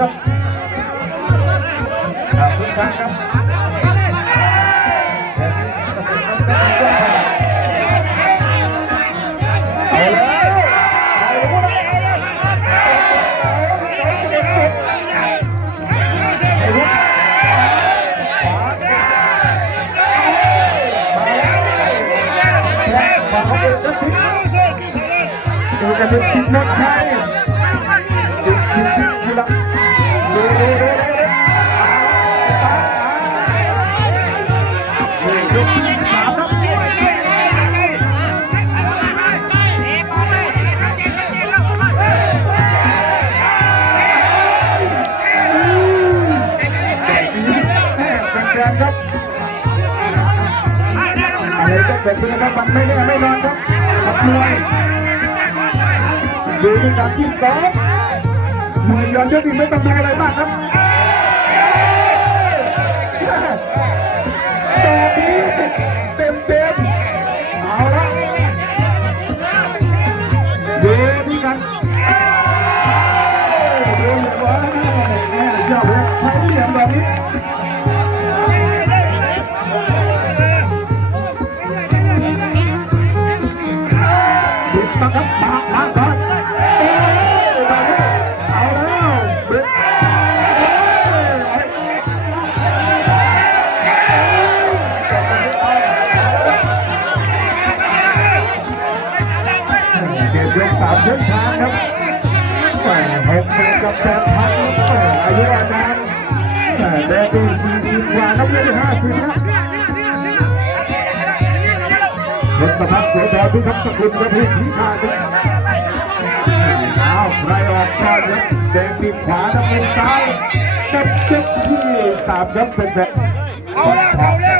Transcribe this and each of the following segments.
ครับทุกครั้งครับดูกันเป็นสิบหมดชัยดูละดูยกที่3ครับแรงครับอะไรก็เกิดขึ้นนะครับมันไม่แน่ไม่นอนครับนักมวยดูในการที่2มวยย้อนยุคนี้ไม่ต้องดูอะไรมากครับต่อทีเต็มเอาละดูที่กันดูอย่างว่าเจ้าเพชรใช้เหลี่ยมแบบนี้ติดมาครับมาก่อนเอาแล้วเก็บยก3เส้นทางครับ60กับ8,000อายุอานามแดงดู40กว่าน้ำเงิน50ครับรถสภาพสวยแบบพิทักษ์สกุลประเภทชี้ขาดเอาใครออกก่อนครับแดงปีกขวาน้ำเงินซ้ายจับจุดที่3ครับเป็นแบบ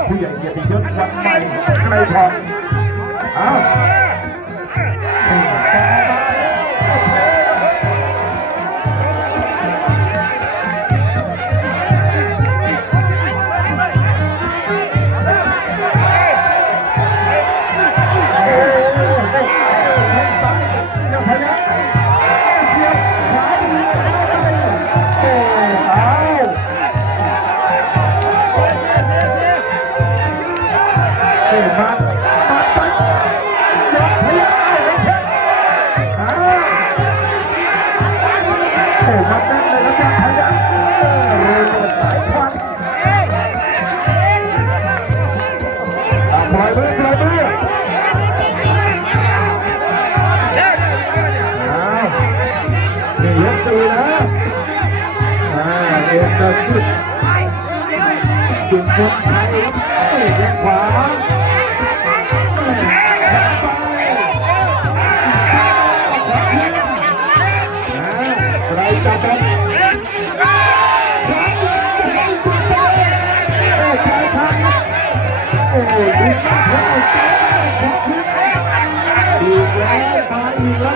ผู้ใหญ่เกียรติยศวันใหม่ใครพอเอาสุดยอดชัยแข้งขวาใครจะเป็นโอ้ยดีมากเลยอีกแล้วตายอีกแล้ว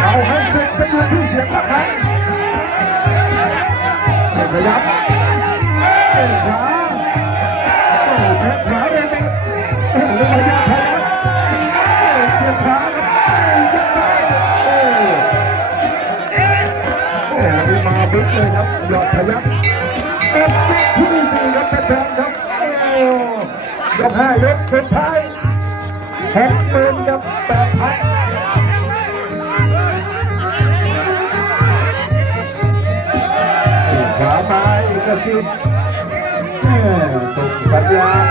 เอาให้เสร็จเป็นที่เสียงครับขยับขวาแทงขวาเลยหรือระยะพยายามเสียบขวายัดซ้ายนี่มาบึ้งเลยครับยอดพยับเป็นที่4ครับแทงครับยก5ยกสุดท้าย60,000กับ8,000ขวามาอีกกระชิบส่งสัญญาณ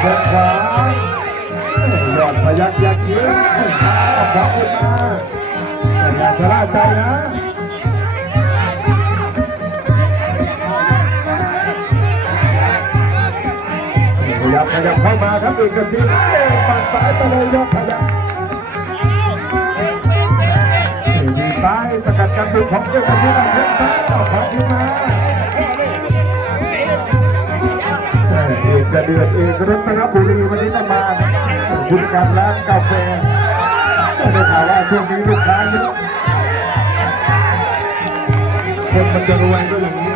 แข้งขวายอดพยัคฆ์ยักษ์ยิ้มเอาขวาขึ้นมาอย่าชะล่าใจนะขยับเข้ามาครับอีกกระชิบปัดสายไปเลยยอดพยัคฆ์ซ้ายสกัดกันบุกของเจ้าหน้าที่ทางซ้ายต่อขวาขึ้นมาเอกจะเดือดเอกรัตนบุรีวันนี้ต้องมา คุณกับร้านกาแฟก็ได้ข่าวว่าช่วงนี้ลูกค้าเยอะคนมันจะรวยด้วยอย่างนี้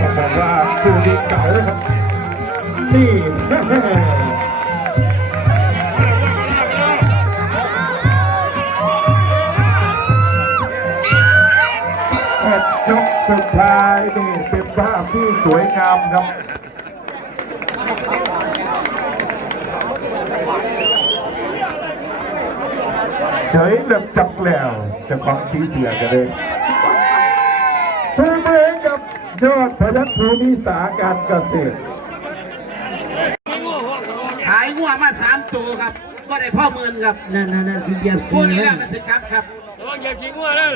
ก็บอกว่าคู่นี้เก่าครับนี่ยกสุดท้ายนี่เป็นภาพที่สวยงามครับเฉยเลิกจับแล้วเจ้าของสีเสือกันเลยชูมือกับยอดพยัคฆ์ภูมิสาการเกษตรขายงัวมา3 ตัวครับก็ได้พ่อหมื่นครับนั่นสิเหยียบ คู่นี้แล้วกันสิครับเหยียบขี้งัวแล้ว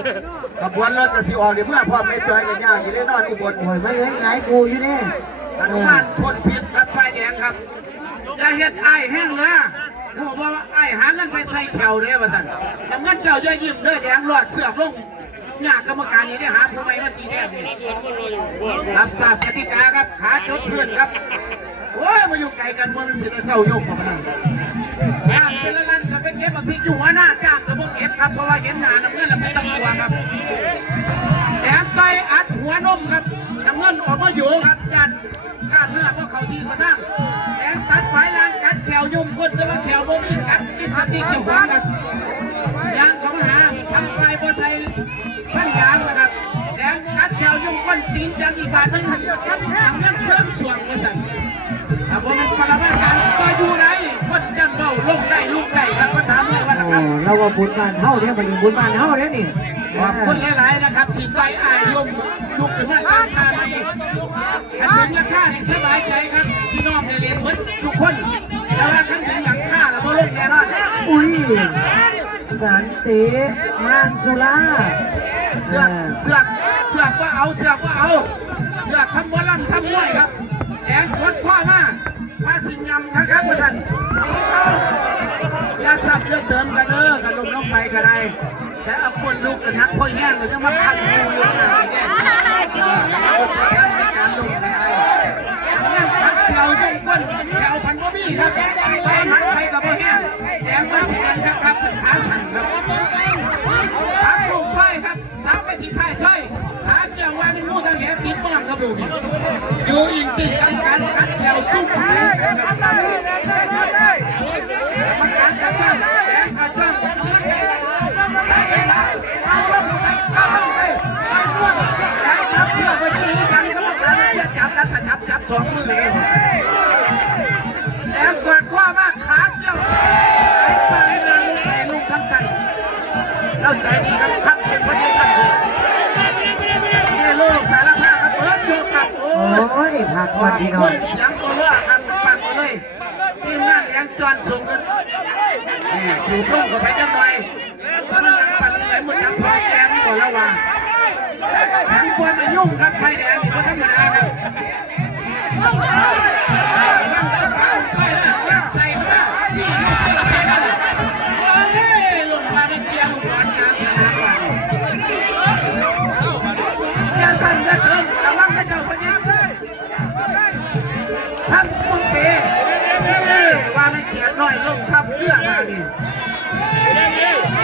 ขบวนรถจะสิออกเดี๋ยวเมื่อพ่อไม่จอยกันย่างอยู่ได้นอนอุบลโอ้ยไม่เห็นหลายกูอยู่นี่อนุมานพ่นพิษครับไฟแดงครับจะเฮ็ดไอ้แห้งเลยผู้บอกว่าไอ้หาเงินไปใส่แขวเลยว่าสั่นน้ำเงินเจ้าย่อยยิ้มด้วยแดงหลอดเสือกลงยากกรรมการนี่ได้หาผู้ใหม่มาตีแดงนี่รับทราบกติกาครับขาจดเพื่อนครับโอ้ยมาอยู่ไกลกันมันสิเข้ายกมาจ้างเป็นละลันกับเป็นเก็บมาพิจูหัวหน้าจ้างกับพวกเก็บครับเพราะว่าเห็นหน้าน้ำเงินแล้วไม่ต้องกลัวครับแถมไตอัดหัวนมครับน้ำเงินออกมาอยู่ครับการเนื้อเพราะเขาที่กระด้างแถมตัดไฟล่างกัดแขวยุ่มก้นแต่ว่าแขวโบมีกัดติดสติกเจ้าของครับยางเขามาหาทั้งไฟโบไซพันยางนะครับแถมกัดแขวยุ่มก้นตีนจังอีกบาทนึงน้ำเงินเครื่องส่วนมาสั่งถ้าผมเป็นปรมาจารย์ก็อยู่ไหนคนจังเบาลงได้ลุกได้ครับก็ถามเลยว่านะครับเราว่าบุญบ้านเฮาเนี่ยมันบุญบ้านเฮาเนี่ยนี่ขอบคุณหลายๆนะครับที่ใจอ้ายลงลุกขึ้นมาตามทางนี้ขันถึงราคาเนี่ยสบายใจครับพี่น้องในเรียนเหมือนทุกคนแต่ว่าขันถึงหลังค่าเราไม่ลงแน่นอนอุ้ยสันติมานสุราเสือกว่าเอาเสือกทำวัวลำทำมวยครับแดงกดข้อมาสิงยำครับท่านอย่าสับเยอะเดินกันกันลงไปกันได้แต่เอาคนลูกกันฮักพ่อแย่งเราจะมาพันดูอยู่กันแย่งในการลงกันได้งั้นตัดแถวยุ่งก้นแถวพันบ่มีครับไปหันไปกับพ่อแย่งแดงมาสิกันครับเป็นขาสั่นครับขาลงไฟครับซับไปที่ไทยไทยขาเกี่ยวว่าเป็นมูทางแหติดบ้างครับดูอยู่อินติดกันการตัดแถวจุ้งกันครับมาการจับจ้องแดงกระจ้องน้ำมันแดงเอาลงไปร่วงแดงจับเพื่อไปที่นี้กันก็มาการจะจับกันจับ2 มือเลยแดงกดข้อมากขาเกี่ยวไอ้ปลายงานลงทั้งใจเราใจดีครับเป็นพระเจ้านี่ลูกสารภาพครับเปิดโยกับโอ้ยผักวันดีหน่อยเสียงตัวเลือกครับฟังกันเลยทีมงานยังจวนสูงกันนี่ถูกลงกับไปจังหน่อยมันยังปั่นไหนหมดยังพอแกงก่อนระวังแถมควรมายุ่งครับไฟแดงนี่ก็ธรรมดาครับระวังเดินผ่านไฟเลยยัดใส่เข้ามาที่ลูกเจ้าแก่นั่นลงมาเป็นเกียร์ลูกบอลกลางสนามอย่าสั่นอย่าเดินระวังกระเจ้าพยิงทั้งมุนเปย์ว่าไม่เกียร์น้อยลงทับเรือมาดิ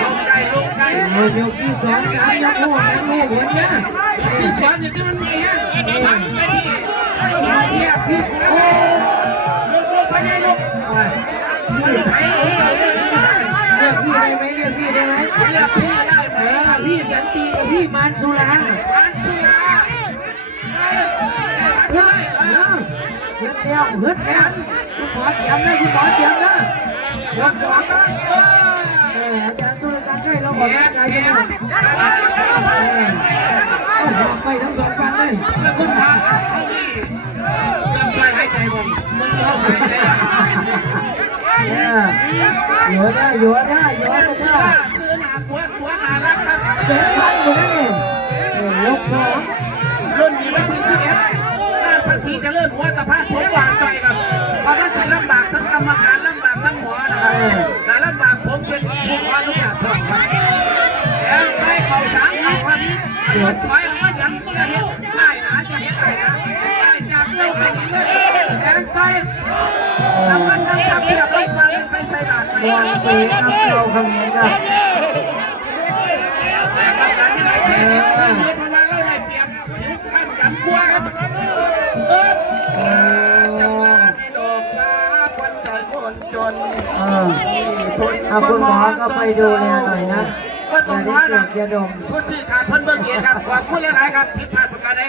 ลงได้ยกที่2 3ยกหัวยังไม่เห็นนะที่2อย่างที่มันมีฮะสั่งไปที่เนี่ยพี่โอ้ลูกไปไงลูกมันไหนเรียกพี่ได้ไหมเรียกพี่ได้ไหมพี่สันติกับพี่มานสุราฮึดแล้วคุณหมอเตรียมนะยก2นะอาจารย์สุรศักดิ์ให้เราบอกว่าไงใช่ไหมไปทั้ง2 ฝั่งเลยคุณพาเครื่องช่วยหายใจบ่มึงเข้าหายใจอยู่ได้ซื้อหนาตัวน่ารักครับเจ็ดพันอยู่นี่ยก2รุ่นนี้วันที่11งานภาษีจะเลื่อนหัวตะพานผมวางใจครับเพราะมันจะลำบากทั้งกรรมการลำบากทั้งหัวนะครับและลำบากผมเป็นผู้ขอทุกอย่างครับแล้วไปเขา3 ครั้งครับรถถอยออกมาอย่างเงี้ยได้หาจะ น้ำมันน้ำทับเพียบเลยฟังไปใส่บาทไป มองไปอัพเราคำนี้ครับ เนื้อประมาณเราได้เปรียบผิวข้ามดำกลัวครับจังหวะในดอกฟ้าคนใจคนจน เอาคุณหมอก็ไปดูแลหน่อยนะ ก็ อ ต้อง ย่า ว่า ได้ นะ เกิดยาดม ผู้สื่อข่าวเพิ่นเบิ่งเกียรติครับขอบคุณหลายๆครับผิดพลาดประการใด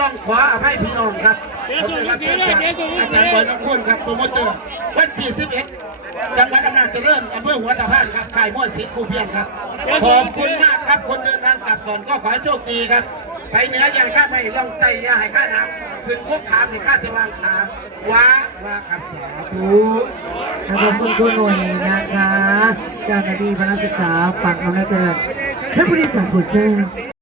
ต้องขออภัยพี่น้องครับผมได้รับการจากอาจารย์บอยน้องคุณครับโปรโมเตอร์วันที่11จังหวัดอำนาจเจริญอำเภอหัวตะพานครับค่ายมวยศรีคูเพียงครับขอบคุณมากครับคนเดินทางกลับก่อนก็ขอให้โชคดีครับไปเหนืออย่างข้าไม่ล่องไตอย่าให้ข้าน้ำขึ้นพวกขามให้ข้าจะวางขาว้าครับสาธุ ขอบคุณคุณหน่วยนะคะ เจ้าหน้าที่พนักศึกษาฝั่งอำนาจเจริญเพชรบุรีสามขุนเส้น